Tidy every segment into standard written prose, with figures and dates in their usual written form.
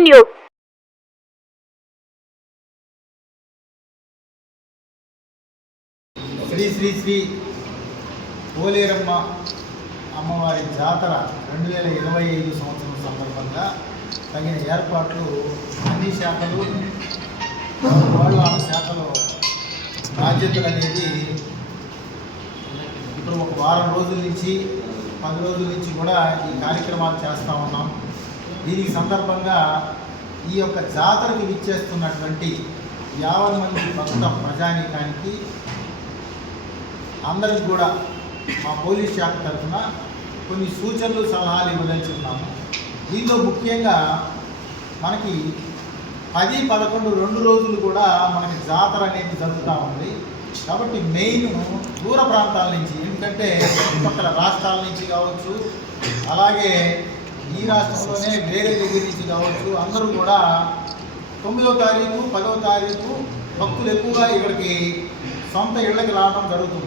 continued. Shri Shri Shri Poleramma అమ్మవారి జాతర 2025 సంవత్సరం సందర్భంగా తగిన ఏర్పాట్లు అన్ని శాఖలు వాళ్ళు ఆ శాఖలో బాధ్యతలు అనేది ఇప్పుడు ఒక వారం రోజుల నుంచి 10 రోజుల నుంచి కూడా ఈ కార్యక్రమాలు చేస్తూ ఉన్నాం. దీనికి సందర్భంగా ఈ యొక్క జాతరకి విచ్చేస్తున్నటువంటి 50 మంది భక్త ప్రజానీకానికి అందరికి కూడా మా పోలీస్ శాఖ తరఫున కొన్ని సూచనలు సలహాలు ఇవ్వదలుచుకున్నాము. దీనిలో ముఖ్యంగా మనకి 10, 11 2 రోజులు కూడా మనకి జాతర అనేది జరుగుతూ ఉంది. కాబట్టి మెయిన్ దూర ప్రాంతాల నుంచి, ఎందుకంటే చుట్టుపక్కల రాష్ట్రాల నుంచి కావచ్చు, అలాగే ఈ రాష్ట్రంలోనే వేరే దగ్గర నుంచి కావచ్చు, అందరూ కూడా 9వ తారీఖు 10వ తారీఖు భక్తులు ఎక్కువగా ఇక్కడికి సొంత ఇళ్ళకి రావడం జరుగుతుంది.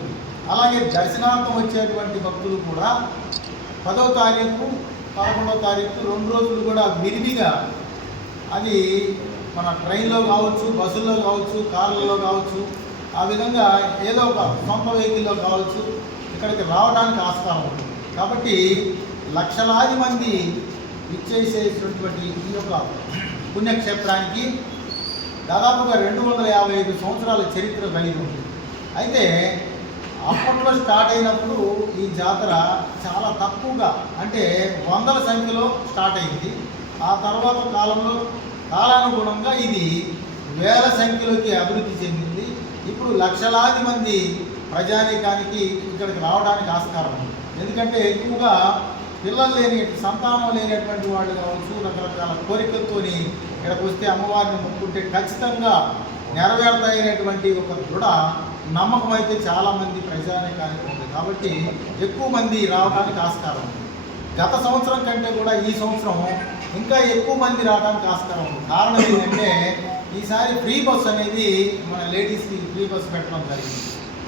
అలాగే దర్శనార్థం వచ్చేటువంటి భక్తులు కూడా 10వ తారీఖు 11వ తారీఖు 2 రోజులు కూడా విరివిగా అది మన ట్రైన్లో కావచ్చు, బస్సుల్లో కావచ్చు, కార్లలో కావచ్చు, ఆ విధంగా ఏదో ఒక సొంత వెహికల్లో కావచ్చు ఇక్కడికి రావడానికి ఆస్కారం ఉంటుంది. కాబట్టి లక్షలాది మంది విచ్చేసేటువంటి ఈ యొక్క పుణ్యక్షేత్రానికి దాదాపుగా 255 సంవత్సరాల చరిత్ర కలిగి ఉంటుంది. అయితే అప్పట్లో స్టార్ట్ అయినప్పుడు ఈ జాతర చాలా తక్కువగా, అంటే 100ల సంఖ్యలో స్టార్ట్ అయింది. ఆ తర్వాత కాలంలో కాలానుగుణంగా ఇది 1000ల సంఖ్యలోకి అభివృద్ధి చెందింది. ఇప్పుడు లక్షలాది మంది ప్రజానీకానికి ఇక్కడికి రావడానికి ఆస్కారం ఉంది. ఎందుకంటే ఎక్కువగా పిల్లలు లేని, సంతానం లేనటువంటి వాళ్ళు కావచ్చు, రకరకాల కోరికలతోని ఇక్కడికి వస్తే అమ్మవారిని మొక్కుంటే ఖచ్చితంగా నెరవేరుతాయనేటువంటి ఒక దృఢ నమ్మకం అయితే చాలామంది ప్రజానీకానికి ఉంది. కాబట్టి ఎక్కువ మంది రావడానికి ఆస్కారం ఉంది. గత సంవత్సరం కంటే కూడా ఈ సంవత్సరం ఇంకా ఎక్కువ మంది రావడానికి ఆస్కారం ఉంది. కారణం ఏంటంటే ఈసారి ఫ్రీ బస్ అనేది మన లేడీస్కి ఫ్రీ బస్ పెట్టడం జరిగింది.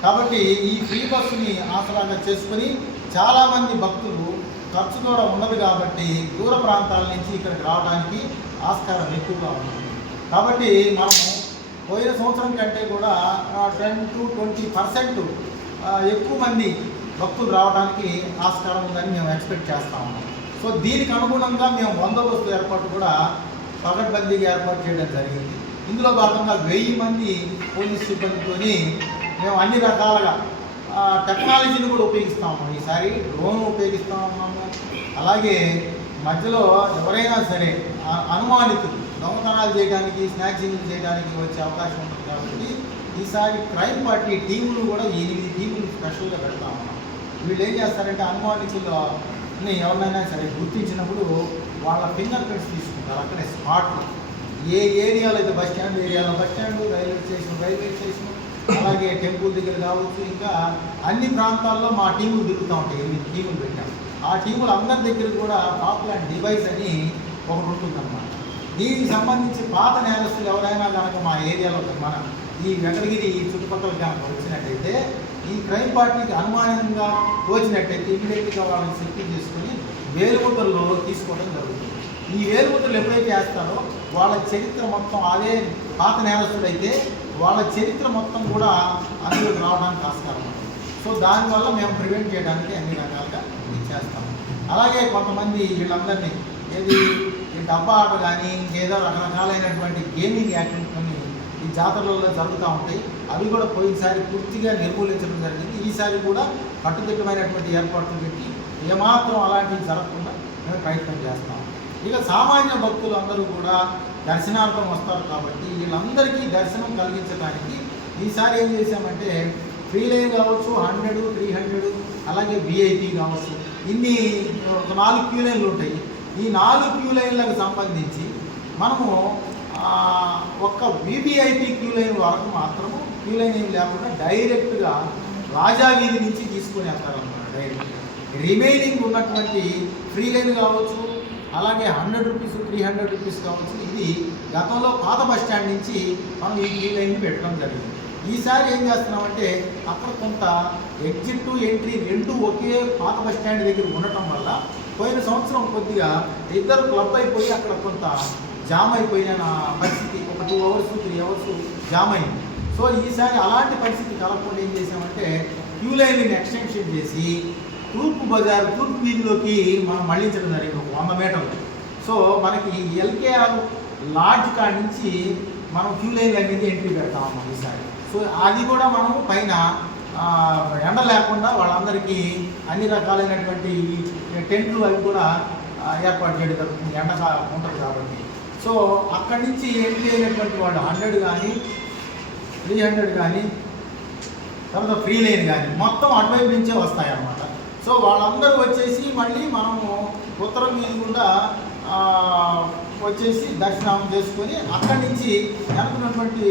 కాబట్టి ఈ ఫ్రీ బస్సుని ఆసరాగా చేసుకొని చాలామంది భక్తులు, ఖర్చు కూడా ఉండదు కాబట్టి దూర ప్రాంతాల నుంచి ఇక్కడికి రావడానికి ఆస్కారం ఎక్కువగా ఉంటుంది. కాబట్టి మనము పోయిన సంవత్సరం కంటే కూడా 10 to 20% ఎక్కువ మంది భక్తులు రావడానికి ఆస్కారం ఉందని మేము ఎక్స్పెక్ట్ చేస్తూ ఉన్నాం. సో దీనికి అనుగుణంగా మేము బందోబస్తు ఏర్పాటు కూడా పకడ్బందీగా ఏర్పాటు చేయడం జరిగింది. ఇందులో భాగంగా 1000 మంది పోలీస్ సిబ్బందితో మేము అన్ని రకాలుగా టెక్నాలజీని కూడా ఉపయోగిస్తూ ఉన్నాము. ఈసారి డ్రోన్ ఉపయోగిస్తూ ఉన్నాము. అలాగే మధ్యలో ఎవరైనా సరే అనుమానితులు దొంగతనాలు చేయడానికి, స్నాచింగ్ చేయడానికి వచ్చే అవకాశం ఉంటుంది. కాబట్టి ఈసారి క్రైమ్ పార్టీ టీములు కూడా 8 టీములు స్పెషల్గా పెడతా ఉన్నాం. వీళ్ళు ఏం చేస్తారంటే అనుమానితులని ఎవరినైనా సరే గుర్తించినప్పుడు వాళ్ళ ఫింగర్ ప్రింట్స్ తీసుకుంటారు అక్కడే స్పాట్లో. ఏ ఏరియాలో అయితే బస్ స్టాండ్ ఏరియాలో బస్ స్టాండ్, రైల్వే స్టేషన్, అలాగే టెంపుల్ దగ్గర కావచ్చు, ఇంకా అన్ని ప్రాంతాల్లో మా టీములు తిరుగుతూ ఉంటాయి. 8 టీములు పెట్టాం. ఆ టీములు అందరి దగ్గర కూడా పాపులర్ డివైస్ అని ఒకటి ఉంటుందన్నమాట. దీనికి సంబంధించి పాత నేరస్తులు ఎవరైనా కనుక మా ఏరియాలో, మన ఈ వెంకటగిరి ఈ చుట్టుపక్కల కనుక వచ్చినట్టయితే, ఈ క్రైమ్ పార్టీకి అనుమానంగా తోచినట్టయితే ఇమీడియట్గా వాళ్ళని సెక్యూర్ చేసుకొని వేలుముద్రలు తీసుకోవడం జరుగుతుంది. ఈ వేలుముద్రలు ఎప్పుడైతే వేస్తారో వాళ్ళ చరిత్ర మొత్తం, అదే పాత నేరస్తులు అయితే వాళ్ళ చరిత్ర మొత్తం కూడా అందులోకి రావడానికి ఆస్కారం ఉంటుంది. సో దానివల్ల మేము ప్రివెంట్ చేయడానికి అన్ని రకాలుగా చేస్తాము. అలాగే కొంతమంది వీళ్ళందరినీ ఈ డబ్బా ఆట కానీ ఇంకేదో రకరకాలైనటువంటి గేమింగ్ యాక్టివిటీ కొన్ని ఈ జాతరలలో జరుగుతూ ఉంటాయి. అవి కూడా పోయినసారి పూర్తిగా నిర్మూలించడం జరిగింది. ఈసారి కూడా కట్టుదిట్టమైనటువంటి ఏర్పాట్లు పెట్టి ఏమాత్రం అలాంటివి జరగకుండా మేము ప్రయత్నం చేస్తాం. ఇక సామాన్య భక్తులు అందరూ కూడా దర్శనార్థం వస్తారు కాబట్టి వీళ్ళందరికీ దర్శనం కలిగించడానికి ఈసారి ఏం చేశామంటే ఫ్రీ లైన్ కావచ్చు, 100, 300, అలాగే విఐపి కావచ్చు, ఇన్ని ఒక 4 క్యూ లైన్లు ఉంటాయి. ఈ 4 క్యూ లైన్లకు సంబంధించి మనము ఒక్క వివిఐపి క్యూ లైన్ వరకు మాత్రము క్యూ లైన్ ఏం లేకుండా డైరెక్ట్గా రాజావీధి నుంచి తీసుకొని వెళ్తారన్నమాట. డైరెక్ట్గా రిమైనింగ్ ఉన్నటువంటి ఫ్రీ లైన్ కావచ్చు, అలాగే 100 రూపీస్, 300 రూపీస్ కావచ్చు, ఇది గతంలో పాత బస్ స్టాండ్ నుంచి మనం ఈ క్యూ లైన్ని పెట్టడం జరిగింది. ఈసారి ఏం చేస్తున్నామంటే అక్కడ కొంత ఎగ్జిట్ ఎంట్రీ 2 ఒకే పాత బస్ స్టాండ్ దగ్గర ఉండటం వల్ల పోయిన సంవత్సరం కొద్దిగా ఇద్దరు క్లబ్ అయిపోయి అక్కడ కొంత జామ్ అయిపోయిన పరిస్థితి, ఒక 2 అవర్స్ 3 అవర్స్ జామ్ అయింది. సో ఈసారి అలాంటి పరిస్థితి కలగకుండా ఏం చేసామంటే క్యూ లైన్ని ఎక్స్టెన్షన్ చేసి తూర్పు వీధిలోకి మనం మళ్ళించడం జరిగింది, ఒక 100 మీటర్లు. సో మనకి ఎల్కేఆర్ లాడ్జ్ కాడ నుంచి మనం క్యూ లైన్ అనేది ఎంట్రీ పెడతా ఉన్నాం ఈసారి. సో అది కూడా మనం పైన ఎండ లేకుండా వాళ్ళందరికీ అన్ని రకాలైనటువంటి టెంట్లు అవి కూడా ఏర్పాటు చేయడం జరుగుతుంది, ఎండ ఉంటుంది కాబట్టి. సో అక్కడి నుంచి ఎంట్రీ అయినటువంటి వాళ్ళు 100 కానీ 300 కానీ తర్వాత ఫ్రీ లైన్ కానీ మొత్తం అటువైపు నుంచే వస్తాయన్నమాట. సో వాళ్ళందరూ వచ్చేసి మళ్ళీ మనము ఉత్తరం వీధి గుండా వచ్చేసి దర్శనం చేసుకొని అక్కడి నుంచి వెనుకున్నటువంటి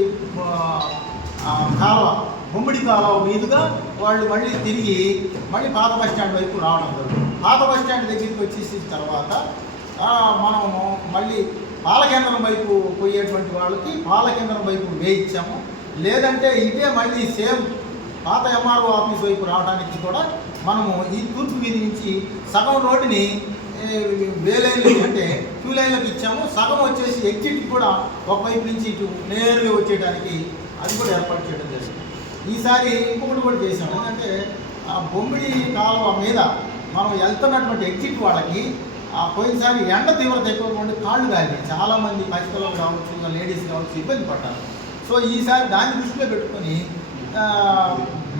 కాలువ, బొమ్మిడి కాలువ మీదుగా వాళ్ళు మళ్ళీ తిరిగి మళ్ళీ పాత బస్టాండ్ వైపు రావడం జరుగుతుంది. పాత బస్టాండ్ దగ్గరికి వచ్చేసిన తర్వాత మనము మళ్ళీ పాలకేంద్రం వైపు పోయేటువంటి వాళ్ళకి పాలకేంద్రం వైపు వేయించాము. లేదంటే ఇదే మళ్ళీ సేమ్ పాత ఎంఆర్ఓ ఆఫీస్ వైపు రావడానికి కూడా మనము ఈ తూర్పు వీధి నుంచి సగం రోడ్డుని వేలైన్లు అంటే క్యూ లైన్లకు ఇచ్చాము, సగం వచ్చేసి ఎగ్జిట్కి కూడా ఒకవైపు నుంచి ఇటు నేరుగా వచ్చేయడానికి అది కూడా ఏర్పాటు చేయడం జరిగింది. ఈసారి ఇంకొకటి కూడా చేసాము, ఏంటంటే ఆ బొమ్మిడి కాలువ మీద మనం వెళ్తున్నటువంటి ఎగ్జిట్ వాళ్ళకి పోయినసారి ఎండ తీవ్రత ఎక్కువగా ఉండి కాళ్ళు కాలి చాలామంది పసిపిల్లలు కావచ్చు, లేడీస్ కావచ్చు ఇబ్బంది పడ్డారు. సో ఈసారి దాన్ని దృష్టిలో పెట్టుకొని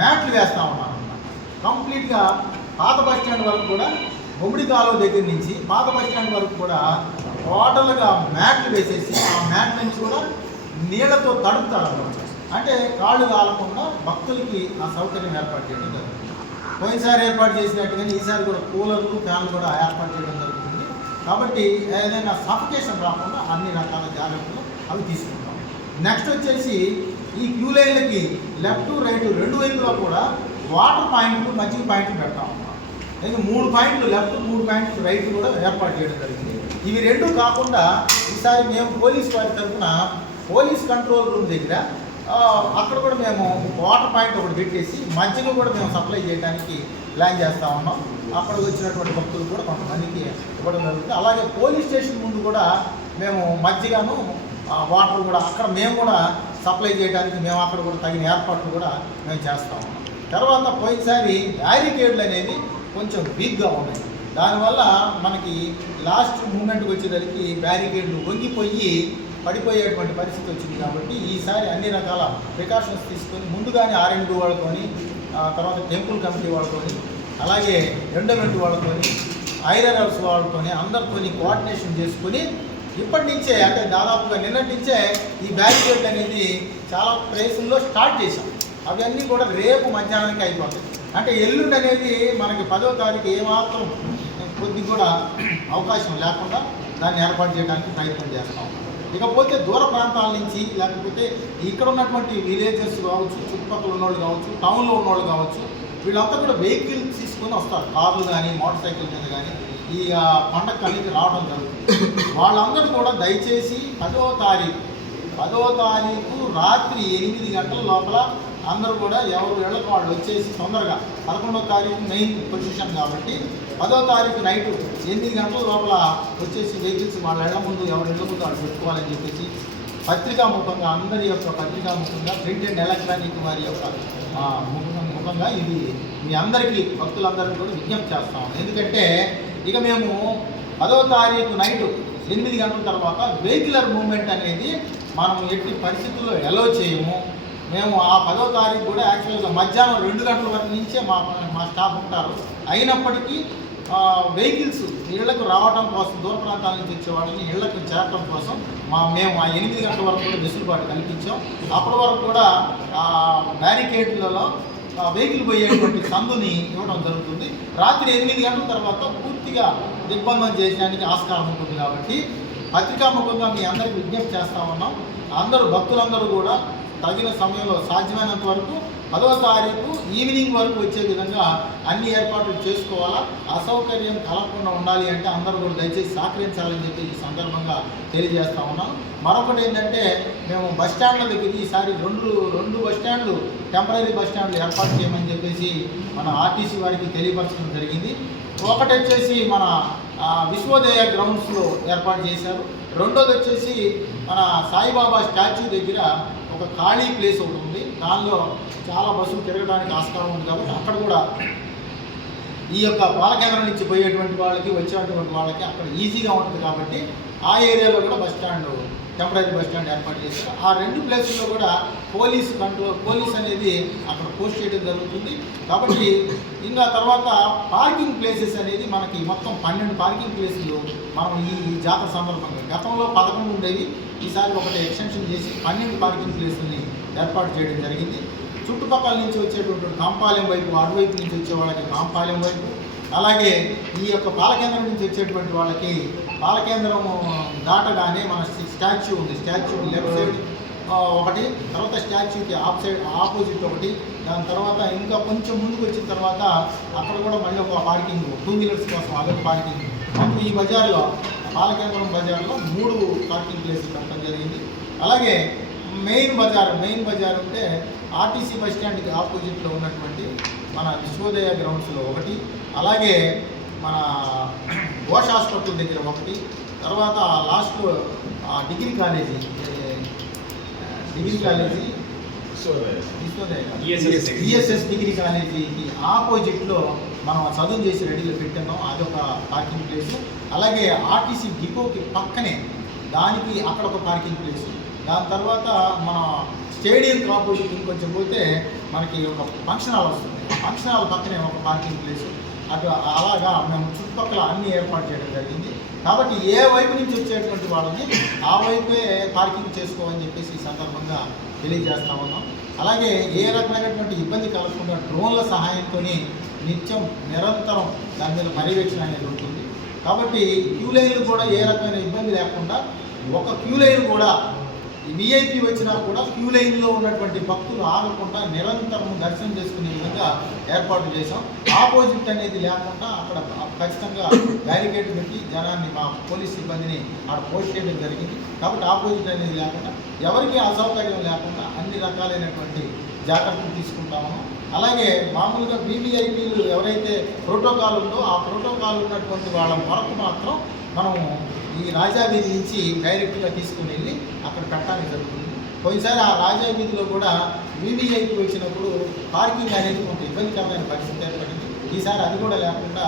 మ్యాట్లు వేస్తూ ఉన్నాం అన్నమాట. కంప్లీట్గా పాత బస్టాండ్ వరకు కూడా బొమ్మిడి కాలువ దగ్గర నుంచి పాత బస్టాండ్ వరకు కూడా టోటల్గా మ్యాట్లు వేసేసి ఆ మ్యాట్ నుంచి కూడా నీళ్లతో తడుపుతారు అన్నమాట. అంటే కాళ్ళు కాలకుండా భక్తులకి ఆ సౌకర్యం ఏర్పాటు చేయడం జరుగుతుంది. పోయినసారి ఏర్పాటు చేసినట్టుగానే ఈసారి కూడా కూలర్లు, ఫ్యాన్లు కూడా ఏర్పాటు చేయడం జరుగుతుంది. కాబట్టి ఏదైనా సఫికేషన్ రాకుండా అన్ని రకాల జాగ్రత్తలు అవి తీసుకుంటాం. నెక్స్ట్ వచ్చేసి ఈ క్యూ లైన్లకి లెఫ్ట్ రైట్ రెండు వైపులా కూడా వాటర్ పాయింట్లు, మజ్జిగ పాయింట్లు పెడతాం అన్నమాట. అయితే 3 పాయింట్లు లెఫ్ట్, 3 పాయింట్లు రైట్ కూడా ఏర్పాటు చేయడం జరిగింది. ఇవి రెండు కాకుండా ఈసారి మేము పోలీస్ వారి తరఫున పోలీస్ కంట్రోల్ రూమ్ దగ్గర అక్కడ కూడా మేము వాటర్ పాయింట్ ఒకటి పెట్టేసి మజ్జిగ కూడా మేము సప్లై చేయడానికి ప్లాన్ చేస్తూ ఉన్నాం. అక్కడికి వచ్చినటువంటి భక్తులు కూడా కొంతమందికి ఇవ్వడం జరుగుతుంది. అలాగే పోలీస్ స్టేషన్ ముందు కూడా మేము మజ్జిగను వాటర్ కూడా అక్కడ మేము కూడా సప్లై చేయడానికి మేము అక్కడ కూడా తగిన ఏర్పాట్లు కూడా మేము చేస్తూ ఉన్నాం. తర్వాత పోయినసారి బ్యారికేడ్లు అనేవి కొంచెం వీక్గా ఉన్నాయి. దానివల్ల మనకి లాస్ట్ మూమెంట్కి వచ్చేసరికి బ్యారికేడ్లు వంగిపోయి పడిపోయేటువంటి పరిస్థితి వచ్చింది. కాబట్టి ఈసారి అన్ని రకాల ప్రికాషన్స్ తీసుకొని ముందుగానే ఆర్ఎండ్బి వాళ్ళతోని, తర్వాత టెంపుల్ కమిటీ వాళ్ళతోని, అలాగే ఎండోమెంట్ వాళ్ళతోని, ఐఆర్ఎఫ్స్ వాళ్ళతోని అందరితోని కోఆర్డినేషన్ చేసుకొని ఇప్పటి నుంచే అంటే దాదాపుగా నిన్నటి నుంచే ఈ బ్యారికేడ్ అనేది చాలా ప్లేసుల్లో స్టార్ట్ చేశాం. అవన్నీ కూడా రేపు మధ్యాహ్నానికి అయిపోతాయి. అంటే ఎల్లుండి అనేది మనకి 10వ తారీఖు ఏమాత్రం కొద్ది కూడా అవకాశం లేకుండా దాన్ని ఏర్పాటు చేయడానికి ప్రయత్నం చేస్తాం. ఇకపోతే దూర ప్రాంతాల నుంచి లేకపోతే ఇక్కడ ఉన్నటువంటి విలేజెస్ కావచ్చు, చుట్టుపక్కల ఉన్నవాళ్ళు కావచ్చు, టౌన్లో ఉన్నవాళ్ళు కావచ్చు, వీళ్ళంతా కూడా వెహికల్ తీసుకొని వస్తారు. కార్లు కానీ మోటార్ సైకిల్ మీద కానీ ఈ పండగ కలిగి రావడం జరుగుతుంది. వాళ్ళందరూ కూడా దయచేసి 10వ తారీఖు రాత్రి 8 గంటల లోపల అందరూ కూడా ఎవరు ఇళ్ళకు వాళ్ళు వచ్చేసి తొందరగా 11వ తారీఖు మెయిన్ పొజిషన్ కాబట్టి 10వ తారీఖు నైట్ 8 గంటల లోపల వచ్చేసి వెహికల్స్ వాళ్ళ ఇళ్ల ముందు ఎవరి ఇళ్ల ముందు వాళ్ళు పెట్టుకోవాలని చెప్పేసి పత్రికాముఖంగా అందరి యొక్క పత్రికాముఖంగా ప్రింట్ అండ్ ఎలక్ట్రానిక్ వారి యొక్క ముఖంగా ఇది మీ అందరికీ భక్తులందరికీ కూడా విజ్ఞప్తి చేస్తాము. ఎందుకంటే ఇక మేము 10వ తారీఖు నైట్ 8 గంటల తర్వాత వెహికులర్ మూవ్మెంట్ అనేది మనం ఎట్టి పరిస్థితుల్లో ఎలో చేయము. మేము ఆ 10వ తారీఖు కూడా యాక్చువల్గా మధ్యాహ్నం 2 గంటల వరకు నుంచే మా స్టాఫ్ ఉంటారు. అయినప్పటికీ వెహికల్స్ ఇళ్లకు రావడం కోసం, దూర ప్రాంతాల నుంచి వచ్చే వాళ్ళని ఇళ్లకు చేరడం కోసం మేము ఆ 8 గంటల వరకు కూడా వెసులుబాటు కల్పించాం. అప్పటి వరకు కూడా బ్యారికేడ్లలో వెహికల్ పోయేటువంటి సందుని ఇవ్వడం జరుగుతుంది. రాత్రి 8 గంటల తర్వాత పూర్తిగా దిగ్బంధం చేయడానికి ఆస్కారం ఉంటుంది. కాబట్టి పత్రికాముఖంగా మీ అందరికీ విజ్ఞప్తి చేస్తూ ఉన్నాం. అందరూ భక్తులందరూ కూడా తగిన సమయంలో సాధ్యమైనంత వరకు 10వ తారీఖు ఈవినింగ్ వరకు వచ్చే విధంగా అన్ని ఏర్పాట్లు చేసుకోవాలా. అసౌకర్యం కలగకుండా ఉండాలి అంటే అందరూ కూడా దయచేసి సహకరించాలని చెప్పి ఈ సందర్భంగా తెలియజేస్తూ ఉన్నాం. మరొకటి ఏంటంటే మేము బస్టాండ్ల దగ్గర ఈసారి రెండు బస్టాండ్లు టెంపరీ బస్టాండ్లు ఏర్పాటు చేయమని చెప్పేసి మన ఆర్టీసీ వారికి తెలియపరచడం జరిగింది. ఒకటి వచ్చేసి మన విశ్వోదయ గ్రౌండ్స్లో ఏర్పాటు చేశారు. రెండోది వచ్చేసి మన సాయిబాబా స్టాచ్యూ దగ్గర ఒక ఖాళీ ప్లేస్ ఒకటి ఉంది. దానిలో చాలా బస్సులు తిరగడానికి ఆస్కారం ఉంది కాబట్టి అక్కడ కూడా ఈ యొక్క బాలకేంద్రం నుంచి పోయేటువంటి వాళ్ళకి వచ్చేటువంటి వాళ్ళకి అక్కడ ఈజీగా ఉంటుంది కాబట్టి ఆ ఏరియాలో కూడా bus stand, temporary bus stand ఏర్పాటు చేశారు. ఆ రెండు ప్లేసుల్లో కూడా పోలీస్ అనేది అక్కడ పోస్ట్ చేయడం జరుగుతుంది. కాబట్టి ఇంకా తర్వాత పార్కింగ్ ప్లేసెస్ అనేది మనకి మొత్తం 12 పార్కింగ్ ప్లేసులు మనం ఈ జాతర సందర్భంగా, గతంలో 11 ఉండేవి, ఈసారి ఒకటి ఎక్స్టెన్షన్ చేసి 12 పార్కింగ్ ప్లేసుల్ని ఏర్పాటు చేయడం జరిగింది. చుట్టుపక్కల నుంచి వచ్చేటువంటి కాంపాలెం వైపు, అటువైపు నుంచి వచ్చే వాళ్ళకి కాంపాలెం వైపు, అలాగే ఈ యొక్క బాలకేంద్రం నుంచి వచ్చేటువంటి వాళ్ళకి బాలకేంద్రం దాటగానే మన స్టాచ్యూ ఉంది, స్టాచ్యూ లెఫ్ట్ సైడ్ ఒకటి, తర్వాత స్టాచ్యూకి ఆపోజిట్ ఒకటి, దాని తర్వాత ఇంకా కొంచెం ముందుకు వచ్చిన తర్వాత అక్కడ కూడా మళ్ళీ ఒక పార్కింగ్, 2 వీలర్స్ కోసం అదొక పార్కింగ్. అప్పుడు ఈ బజార్లో, బాలకేంద్రం బజార్లో 3 పార్కింగ్ ప్లేసులు పెట్టడం జరిగింది. అలాగే మెయిన్ బజార్ అంటే ఆర్టీసీ బస్ స్టాండ్కి ఆపోజిట్లో ఉన్నటువంటి మన విశ్వోదయ గ్రౌండ్స్లో ఒకటి, అలాగే మన ఘోష్ హాస్పిటల్ దగ్గర ఒకటి, తర్వాత లాస్ట్లో డిగ్రీ కాలేజీ ఈఎస్ఎస్ డిగ్రీ కాలేజీకి ఆపోజిట్లో మనం చదువు చేసి రెడీలో పెట్టాము, అదొక పార్కింగ్ ప్లేసు. అలాగే ఆర్టీసీ డిపోకి పక్కనే దానికి అక్కడ ఒక పార్కింగ్ ప్లేసు. దాని తర్వాత మన స్టేడియంకి ఆపోజిట్ ఇంకొంచెం పోతే మనకి ఒక ఫంక్షన్ హాల్ వస్తుంది, ఫంక్షన్ హాల్ పక్కనే ఒక పార్కింగ్ ప్లేసు. అటు అలాగా మేము చుట్టుపక్కల అన్నీ ఏర్పాటు చేయడం జరిగింది. కాబట్టి ఏ వైపు నుంచి వచ్చేటువంటి వాళ్ళని ఆ వైపే పార్కింగ్ చేసుకోమని చెప్పేసి ఈ సందర్భంగా తెలియజేస్తా ఉన్నాం. అలాగే ఏ రకమైనటువంటి ఇబ్బంది కలగకుండా డ్రోన్ల సహాయంతో నిత్యం నిరంతరం దాని మీద పర్యవేక్షణ అనేది ఉంటుంది. కాబట్టి క్యూ లైన్లు కూడా ఏ రకమైన ఇబ్బంది లేకుండా, ఒక క్యూ లైన్ కూడా విఐపి వచ్చినా కూడా క్యూ లైన్లో ఉన్నటువంటి భక్తులు ఆగకుండా నిరంతరం దర్శనం చేసుకునే విధంగా ఏర్పాటు చేశాం. ఆపోజిట్ అనేది లేకుండా అక్కడ ఖచ్చితంగా బ్యారికేడ్ పెట్టి జనాన్ని, మా పోలీస్ సిబ్బందిని అక్కడ పోస్ట్ చేయడం జరిగింది. కాబట్టి ఆపోజిట్ అనేది లేకుండా, ఎవరికి అసౌకర్యం లేకుండా అన్ని రకాలైనటువంటి జాగ్రత్తలు తీసుకుంటాము. అలాగే మామూలుగా వీవీఐపీలు ఎవరైతే ప్రోటోకాల్ ఉందో ఆ ప్రోటోకాల్ ఉన్నటువంటి వాళ్ళ వరకు మాత్రం మనం ఈ రాజావీధి నుంచి డైరెక్ట్గా తీసుకుని వెళ్ళి అక్కడ పెట్టడానికి జరుగుతుంది. పోయినసారి ఆ రాజావీధిలో కూడా వీవీఐపీ వచ్చినప్పుడు పార్కింగ్ అనేది కొంత ఇబ్బందికరమైన పరిస్థితి ఏర్పడింది. ఈసారి అది కూడా లేకుండా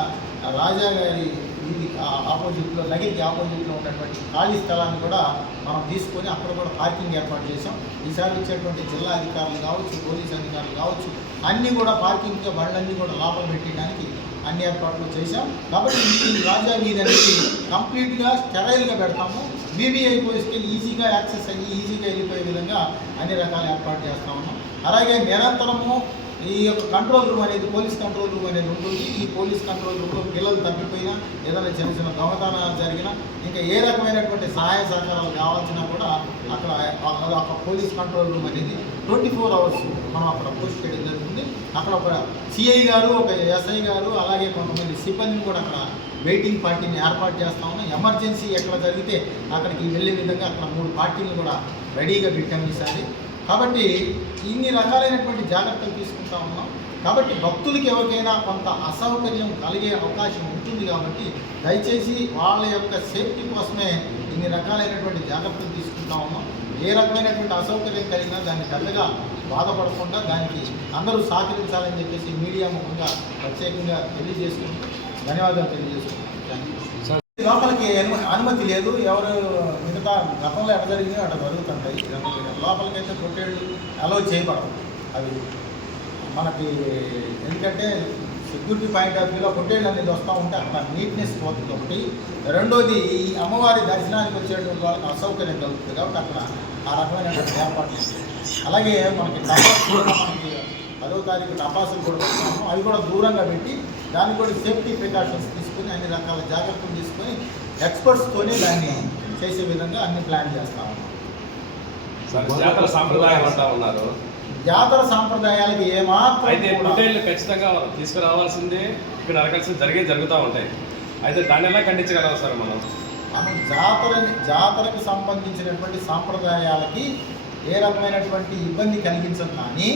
రాజా గారి వీధి ఆపోజిట్లో, నగిరికి ఆపోజిట్లో ఉన్నటువంటి ఖాళీ స్థలాన్ని కూడా మనం తీసుకొని అక్కడ కూడా పార్కింగ్ ఏర్పాటు చేసాం. ఈసారి వచ్చేటువంటి జిల్లా అధికారులు కావచ్చు, పోలీస్ అధికారులు కావచ్చు, అన్నీ కూడా పార్కింగ్గా బండ్లన్నీ కూడా లోపల పెట్టడానికి అన్ని ఏర్పాట్లు చేశాం. కాబట్టి ఈ రాజా వీధి అనేది కంప్లీట్గా స్టెరైల్గా పెడతాము. వీవీఐపీ పోలీస్కి ఈజీగా యాక్సెస్ అయ్యి ఈజీగా వెళ్ళిపోయే విధంగా అన్ని రకాల ఏర్పాటు చేస్తా ఉన్నాం. అలాగే నిరంతరము ఈ యొక్క కంట్రోల్ రూమ్ అనేది, పోలీస్ కంట్రోల్ రూమ్ అనేది ఉంటుంది. ఈ పోలీస్ కంట్రోల్ రూమ్లో పిల్లలు తప్పిపోయినా, ఏదైనా చిన్న చిన్న దొంగతనాలు జరిగినా, ఇంకా ఏ రకమైనటువంటి సహాయ సహకారాలు కావాల్సినా కూడా అక్కడ ఒక పోలీస్ కంట్రోల్ రూమ్ అనేది 24 hours మనం అక్కడ పోస్ట్ చేయడం జరుగుతుంది. అక్కడ ఒక సిఐ గారు, ఒక ఎస్ఐ గారు, అలాగే కొంతమంది సిబ్బందిని కూడా అక్కడ వెయిటింగ్ పార్టీని ఏర్పాటు చేస్తా ఉన్నాం. ఎమర్జెన్సీ ఎక్కడ జరిగితే అక్కడికి వెళ్ళే విధంగా అక్కడ 3 పార్టీలు కూడా రెడీగా పెట్టాము ఈసారి. కాబట్టి ఇన్ని రకాలైనటువంటి జాగ్రత్తలు తీసుకుంటా ఉన్నాం. కాబట్టి భక్తులకి ఎవరికైనా కొంత అసౌకర్యం కలిగే అవకాశం ఉంటుంది. కాబట్టి దయచేసి వాళ్ళ యొక్క సేఫ్టీ కోసమే ఇన్ని రకాలైనటువంటి జాగ్రత్తలు తీసుకుంటా ఉన్నాం. ఏ రకమైనటువంటి అసౌకర్యం కలిగినా దాన్ని పెద్దగా బాధపడకుండా దానికి అందరూ సహకరించాలని చెప్పేసి మీడియా ముఖంగా ప్రత్యేకంగా తెలియజేసుకుంటూ ధన్యవాదాలు తెలియజేసుకుంటాం. లోపలికి అనుమతి లేదు. ఎవరు మిగతా గతంలో ఎక్కడ జరిగినా అక్కడ జరుగుతుంటాయి. లోపలికైతే పొట్టేళ్ళు అలౌ చేయబడదు. అవి మనకి ఎందుకంటే సెక్యూరిటీ పాయింట్ ఆఫ్ వ్యూలో పొట్టేళ్ళు అనేది వస్తూ ఉంటే అక్కడ నీట్నెస్ పోతుంది ఒకటి. రెండోది ఈ అమ్మవారి దర్శనానికి వచ్చేటువంటి వాళ్ళకి అసౌకర్యం కలుగుతుంది. కాబట్టి అక్కడ ఆ రకమైనటువంటి ఏర్పాట్లు. అలాగే మనకి టపాసులు కూడా, మనకి 10వ తారీఖు టపాసులు కూడా పెడతాము. అవి కూడా దూరంగా పెట్టి దానికి కూడా సేఫ్టీ ప్రికాషన్స్ తీసుకుని అన్ని రకాల జాగ్రత్తలు తీసుకొని ఎక్స్పర్ట్స్తోనే దాన్ని చేసే విధంగా అన్ని ప్లాన్ చేస్తా ఉన్నాం. జాతర సాంప్రదాయం అంటా ఉన్నారు. జాతర సాంప్రదాయాలకి ఏమాత్రం అయితే పొట్టేళ్ళు ఖచ్చితంగా తీసుకురావాల్సిందే, ఇక్కడ జరుగుతూ ఉంటాయి. అయితే దాన్ని ఎలా ఖండించగలరు సార్ మనం? జాతరకు సంబంధించినటువంటి సాంప్రదాయాలకి ఏ రకమైనటువంటి ఇబ్బంది కలిగించదు. కానీ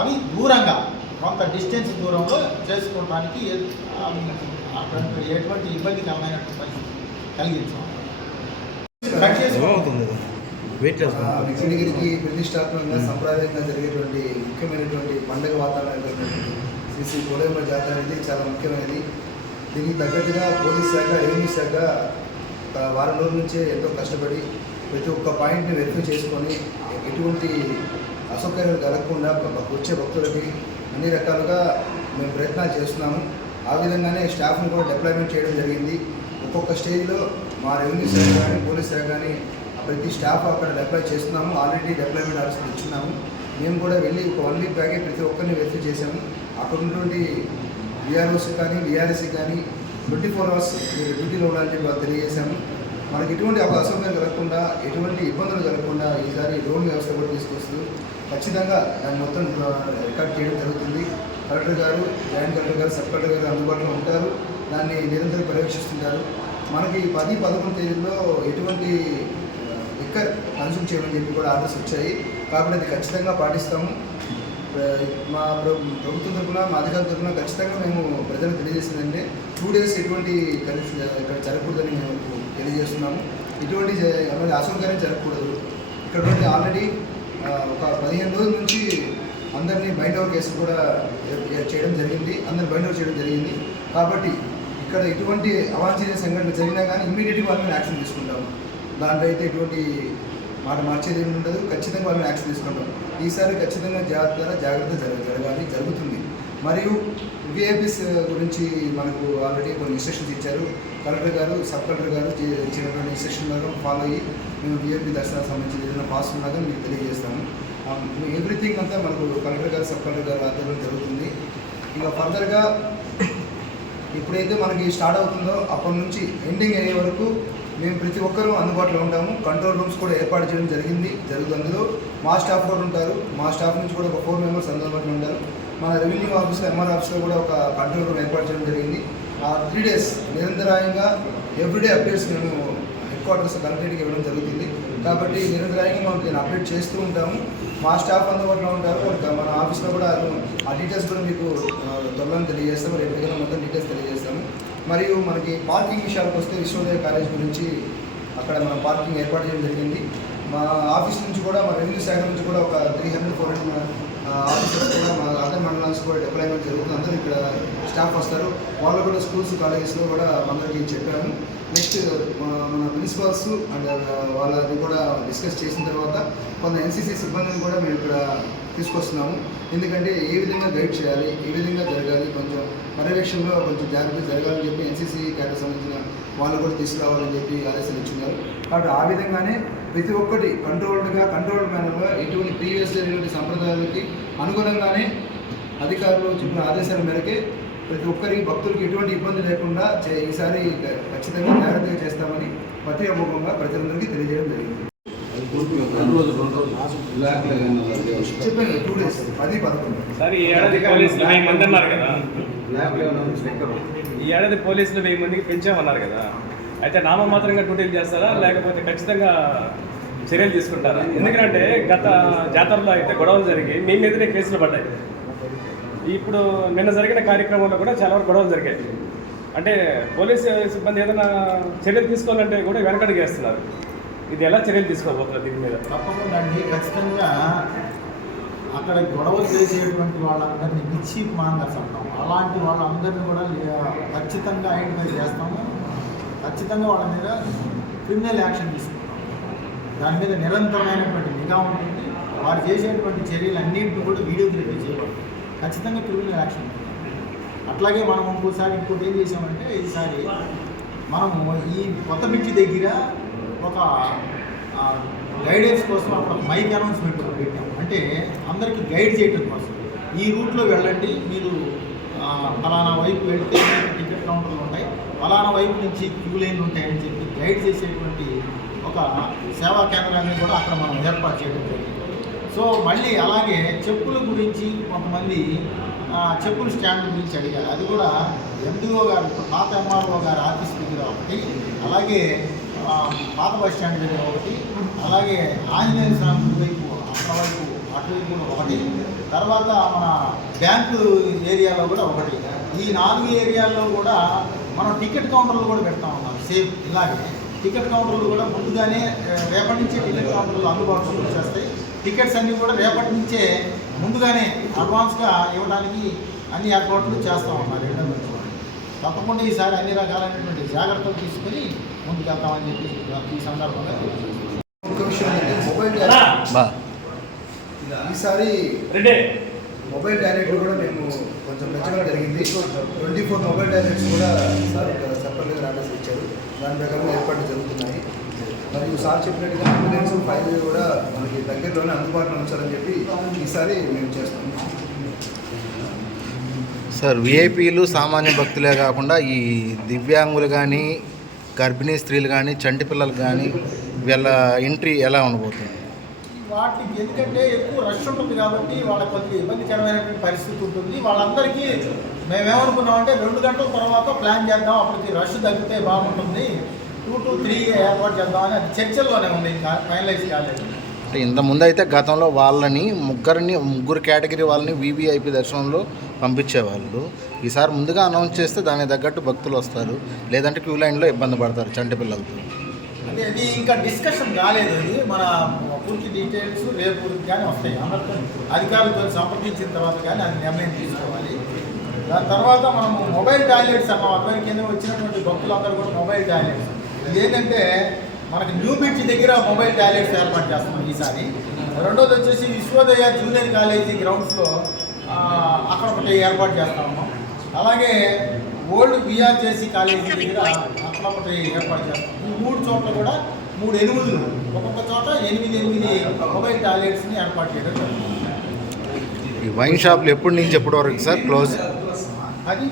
అవి దూరంగా కొంత డిస్టెన్స్ దూరంలో చేసుకోవడానికి ఎటువంటి ఇబ్బందికరమైనటువంటి పరిస్థితి కలిగించాం. కట్ చేసుకో. వెంకటగిరికి ప్రతిష్టాత్మకంగా సంప్రదాయంగా జరిగేటువంటి ముఖ్యమైనటువంటి పండుగ వాతావరణం శ్రీ శ్రీ కోడెమ్మ జాతర అనేది చాలా ముఖ్యమైనది. దీనికి తగ్గట్టుగా పోలీస్ శాఖ, రెవెన్యూ శాఖ వారం రోజుల నుంచే ఎంతో కష్టపడి ప్రతి ఒక్క పాయింట్ని వెరిఫై చేసుకొని ఎటువంటి అసౌకర్యాలు కలగకుండా వచ్చే భక్తులకి అన్ని రకాలుగా మేము ప్రయత్నాలు చేస్తున్నాము. ఆ విధంగానే స్టాఫ్ని కూడా డిప్లాయ్మెంట్ చేయడం జరిగింది. ఒక్కొక్క స్టేజ్లో మా రెవెన్యూ శాఖ కానీ పోలీస్ శాఖ కానీ ప్రతి స్టాఫ్ అక్కడ డిప్లాయ్ చేస్తున్నాము. ఆల్రెడీ డిప్లాయ్మెంట్ ఆర్డర్స్ ఇచ్చున్నాము. మేము కూడా వెళ్ళి ఒక 1 వీక్ బ్యాగే ప్రతి ఒక్కరిని వెరిఫై చేశాము. అక్కడ ఉన్నటువంటి విఆర్ఓస్ కానీ విఆర్ఎస్సి కానీ 24 hours మీరు డ్యూటీలో ఉండాలని చెప్పి తెలియజేశాము. మనకి ఎటువంటి అసౌకర్యం కలగకుండా, ఎటువంటి ఇబ్బందులు కలగకుండా ఈసారి డ్రోన్ వ్యవస్థ కూడా తీసుకొస్తూ ఖచ్చితంగా దాన్ని మొత్తం రికార్డ్ చేయడం జరుగుతుంది. కలెక్టర్ గారు, జాయింట్ కలెక్టర్ గారు, సబ్ కలెక్టర్ గారు అందుబాటులో ఉంటారు. దాన్ని నిరంతరం పర్యవేక్షిస్తుంటారు. మనకి 10-11 తేదీల్లో ఎటువంటి లిక్కర్ కన్సూమ్ చేయమని చెప్పి కూడా ఆర్డర్స్ వచ్చాయి. కాబట్టి అది ఖచ్చితంగా పాటిస్తాము. మా ప్రభుత్వం తరఫున, మా అధికారుల తరఫున ఖచ్చితంగా మేము ప్రజలకు తెలియజేసిందంటే 2 days ఎటువంటి ఇక్కడ జరగకూడదని మేము తెలియజేస్తున్నాము. ఇటువంటి అసౌకర్యం జరగకూడదు. ఇక్కడ ఆల్రెడీ ఒక 15 రోజుల నుంచి అందరినీ బైండ్ ఓవర్ కేసు కూడా చేయడం జరిగింది. అందరిని బైండ్ ఓవర్ చేయడం జరిగింది. కాబట్టి ఇక్కడ ఎటువంటి అవాంఛనీయ సంఘటనలు జరిగినా కానీ ఇమీడియట్గా వాళ్ళ మీద యాక్షన్ తీసుకుంటాము. దాంట్లో అయితే ఎటువంటి మాట మార్చేది ఏమి ఉండదు. ఖచ్చితంగా వాళ్ళని యాక్షన్ తీసుకుంటాం. ఈసారి ఖచ్చితంగా జాగ్రత్త జరుగుతుంది. మరియు విఐపీస్ గురించి మనకు ఆల్రెడీ కొన్ని ఇన్స్ట్రక్షన్స్ ఇచ్చారు. కలెక్టర్ గారు, సబ్ కలెక్టర్ గారు ఇచ్చినటువంటి ఇన్స్ట్రక్షన్ ఫాలో అయ్యి మేము విఐపీ దర్శనానికి సంబంధించి ఏదైనా పాస్ ఉన్నాగా మీకు తెలియజేస్తాము. ఎవ్రీథింగ్ అంతా మనకు కలెక్టర్ గారు, సబ్ కలెక్టర్ గారు ఆధ్వర్యంలో జరుగుతుంది. ఇక ఫర్దర్గా ఎప్పుడైతే మనకి స్టార్ట్ అవుతుందో అప్పటి నుంచి ఎండింగ్ అయ్యే వరకు మేము ప్రతి ఒక్కరూ అందుబాటులో ఉంటాము. కంట్రోల్ రూమ్స్ కూడా ఏర్పాటు చేయడం జరుగుతుంది. అందులో మా స్టాఫ్ కూడా ఉంటారు. మా స్టాఫ్ నుంచి కూడా ఒక 4 members అందుబాటులో ఉంటారు. మన రెవెన్యూ ఆఫీస్లో, ఎంఆర్ ఆఫీస్లో కూడా ఒక కంట్రోల్ రూమ్ ఏర్పాటు చేయడం జరిగింది. 3 days నిరంతరాయంగా ఎవ్రీడే అప్డేట్స్ మేము హెడ్ క్వార్టర్స్ కలెక్టరేట్కి ఇవ్వడం జరుగుతుంది. కాబట్టి నిరంతరాయంగా మనం దీన్ని అప్డేట్ చేస్తూ ఉంటాము. మా స్టాఫ్ అందుబాటులో ఉంటారు. మన ఆఫీస్లో కూడా ఆ డీటెయిల్స్ కూడా మీకు త్వరలో తెలియజేస్తాము. రేపటికైనా మొత్తం డీటెయిల్స్ తెలియజేస్తాము. మరియు మనకి పార్కింగ్ విషయాలకు వస్తే విశ్వోదయ కాలేజ్ గురించి అక్కడ మనం పార్కింగ్ ఏర్పాటు చేయడం జరిగింది. మా ఆఫీస్ నుంచి కూడా, మా రెవెన్యూ శాఖ నుంచి కూడా ఒక 300-400 ఆఫీసర్స్ కూడా మా అదర్ మండలాన్స్ కూడా డిప్లాయ్మెంట్ జరుగుతుంది. అందరూ ఇక్కడ స్టాఫ్ వస్తారు. వాళ్ళు కూడా స్కూల్స్, కాలేజెస్లో కూడా అందరికీ చెప్పాము. నెక్స్ట్ మన ప్రిన్సిపాల్స్ అండ్ వాళ్ళని కూడా డిస్కస్ చేసిన తర్వాత కొంత ఎన్సీసీ సిబ్బందిని కూడా మేము ఇక్కడ తీసుకొస్తున్నాము. ఎందుకంటే ఏ విధంగా గైడ్ చేయాలి, ఏ విధంగా జరగాలి, కొంచెం పర్యవేక్షణలో కొంచెం జాగ్రత్త జరగాలని చెప్పి ఎన్సీసీ క్యాడర్ సంబంధించిన వాళ్ళు కూడా తీసుకురావాలని చెప్పి ఆదేశాలు ఇచ్చున్నారు. కాబట్టి ఆ విధంగానే ప్రతి ఒక్కటి కంట్రోల్డ్ మేనర్గా ఎటువంటి ప్రీవియస్ జరిగినటువంటి సంప్రదాయాలకి అనుగుణంగానే అధికారులు చెప్పిన ఆదేశాల మేరకే ప్రతి ఒక్కరికి భక్తులకి ఎటువంటి ఇబ్బంది లేకుండా ఈసారి ఖచ్చితంగా జాగ్రత్తగా చేస్తామని పత్రికాముఖంగా ప్రజలందరికీ తెలియజేయడం జరిగింది. చెప్పండి 2 days 10-11. సార్, ఈ ఏడాది పోలీసులు 1000 మంది అన్నారు కదా. ఈ ఏడాది పోలీసులు 1000 మందికి పెంచామన్నారు కదా. అయితే నామమాత్రంగా డ్యూటీలు చేస్తారా, లేకపోతే ఖచ్చితంగా చర్యలు తీసుకుంటారా? ఎందుకంటే గత జాతరలో అయితే గొడవలు జరిగి మీ మీదనే కేసులు పడ్డాయి. ఇప్పుడు నిన్న జరిగిన కార్యక్రమంలో కూడా చాలా వరకు గొడవలు జరిగాయి. అంటే పోలీసు సిబ్బంది ఏదైనా చర్యలు తీసుకోవాలంటే కూడా వెనకడుగు వేస్తున్నారు. ఇది ఎలా చర్యలు తీసుకోబోతున్నారు దీని మీద? తప్పకుండా అండి. ఖచ్చితంగా అక్కడ గొడవలు చేసేటువంటి వాళ్ళందరినీ మిస్చీఫ్ మాంగర్స్ అంటాం. అలాంటి వాళ్ళందరినీ కూడా ఖచ్చితంగా ఐడెంటిఫై చేస్తాము. ఖచ్చితంగా వాళ్ళ మీద క్రిమినల్ యాక్షన్ తీసుకుంటాం. దాని మీద నిరంతరమైనటువంటి నిఘా ఉంటుంది. వారు చేసేటువంటి చర్యలన్నింటినీ కూడా వీడియోగ్రఫీ చేయబడుతుంది. ఖచ్చితంగా క్రిమినల్ యాక్షన్. అట్లాగే మనం ఇంకోటి ఏం చేసామంటే, ఈసారి మనము ఈ కొత్త బ్రిడ్జి దగ్గర ఒక గైడెన్స్ కోసం అక్కడ మైక్ అనౌన్స్మెంట్ పెట్టాం. అంటే అందరికీ గైడ్ చేయడం కోసం, ఈ రూట్లో వెళ్ళండి, మీరు ఫలానా వైపు వెళ్తే టికెట్ కౌంటర్లు ఉంటాయి, ఫలానా వైపు నుంచి క్యూ లైన్లు ఉంటాయని చెప్పి గైడ్ చేసేటువంటి ఒక సేవా కేంద్రాన్ని కూడా అక్కడ మనం ఏర్పాటు చేయడం జరిగింది. సో మళ్ళీ అలాగే చెప్పుల గురించి కొంతమంది చెప్పుల స్టాండ్ గురించి అడిగారు. అది కూడా ఎండిఓ గారు, పాత ఎంఆర్ఓ గారి ఆఫీస్ దగ్గర ఒకటి, అలాగే పాత బస్ స్టాండ్ దగ్గర ఒకటి, అలాగే ఆంజనేయ స్వామి వైపు అటువైపు కూడా ఒకటి, తర్వాత మన బ్యాంకు ఏరియాలో కూడా ఒకటి. ఈ 4 ఏరియాల్లో కూడా మనం టికెట్ కౌంటర్లు కూడా పెడతా ఉన్నాం. సేమ్ ఇలాగే టికెట్ కౌంటర్లు కూడా ముందుగానే రేపటి నుంచే టికెట్ కౌంటర్లు అందుబాటులోకి వచ్చేస్తాయి. టికెట్స్ అన్నీ కూడా రేపటి నుంచే ముందుగానే అడ్వాన్స్గా ఇవ్వడానికి అన్ని ఏర్పాట్లు చేస్తూ ఉన్నారు. తప్పకుండా ఈసారి అన్ని రకాలైనటువంటి జాగ్రత్తలు తీసుకొని ముందుకు వెళ్తామని చెప్పి ఈ సందర్భంగా తెలియజేస్తున్నాను. ఒక విషయం ఏంటంటే మొబైల్ టాయిలెట్ ఈసారి మొబైల్ టాయిలెట్లు కూడా మేము కొంచెం పెంచడం జరిగింది. 24 మొబైల్ టాయిలెట్స్ కూడా సార్ సెపరేట్గా ఆర్డర్స్ ఇచ్చారు. దాని ప్రకారం ఏర్పాట్లు జరుగుతున్నాయి. మరియు సార్ చెప్పినట్టుగా అంబులెన్స్ ఫైల్ కూడా మనకి దగ్గరలోనే అందుబాటులో ఉంచాలని చెప్పి ఈసారి మేము చేస్తాము. సార్ విఐపీలు సామాన్య భక్తులే కాకుండా ఈ దివ్యాంగులు కానీ గర్భిణీ స్త్రీలు కానీ చంటి పిల్లలు కానీ వీళ్ళ ఎంట్రీ ఎలా ఉండబోతుంది? వాటికి ఎందుకంటే ఎక్కువ రష్ ఉంటుంది కాబట్టి వాళ్ళకి కొద్దిగా ఇబ్బందికరమైనటువంటి పరిస్థితి ఉంటుంది. వాళ్ళందరికీ మేమేమనుకున్నామంటే 2 గంటల తర్వాత ప్లాన్ చేద్దాం, అప్పటికి రష్ తగ్గితే బాగుంటుంది, 2 to 3 ఏర్పాటు చేద్దామని అది చర్చల్లోనే ఉంది, ఇంకా ఫైనలైజ్ కాలేదు. ఇంతకుముందు అయితే గతంలో వాళ్ళని ముగ్గురు కేటగిరీ వాళ్ళని వీవీఐపీ దర్శనంలో పంపించేవాళ్ళు. ఈసారి ముందుగా అనౌన్స్ చేస్తే దానికి తగ్గట్టు భక్తులు వస్తారు, లేదంటే క్యూ లైన్లో ఇబ్బంది పడతారు చంటి పిల్లలతో. అదే అది ఇంకా డిస్కషన్ కాలేదు. అది మన పూర్తి డీటెయిల్స్ రేపు కానీ వస్తాయి. అందరితో అధికారులతో సంప్రదించిన తర్వాత కానీ అది నిర్ణయం తీసుకోవాలి. దాని తర్వాత మనము మొబైల్ టాయిలెట్స్ అన్నాం. అక్కడి కింద వచ్చినటువంటి భక్తులందరూ కూడా మొబైల్ టాయిలెట్స్ ఇది ఏంటంటే మనకి న్యూ బ్రిడ్జ్ దగ్గర మొబైల్ టాయిలెట్స్ ఏర్పాటు చేస్తున్నాం ఈసారి. రెండోది వచ్చేసి విశ్వోదయ జూనియర్ కాలేజీ గ్రౌండ్స్లో అక్కడ ఒకటి ఏర్పాటు చేస్తా ఉన్నాం. అలాగే ఓల్డ్ బిఆర్జేసీ కాలేజీ దగ్గర అక్కడ ఒకటి ఏర్పాటు చేస్తాం. ఈ 3 చోట్ల కూడా 3 ఎనిమిదిలు, ఒక్కొక్క చోట 8 మొబైల్ టాయిలెట్స్ని ఏర్పాటు చేయడం జరుగుతుంది. ఈ వైన్ షాప్లు ఎప్పటి నుంచి ఎప్పటి వరకు సార్ క్లోజ్? అది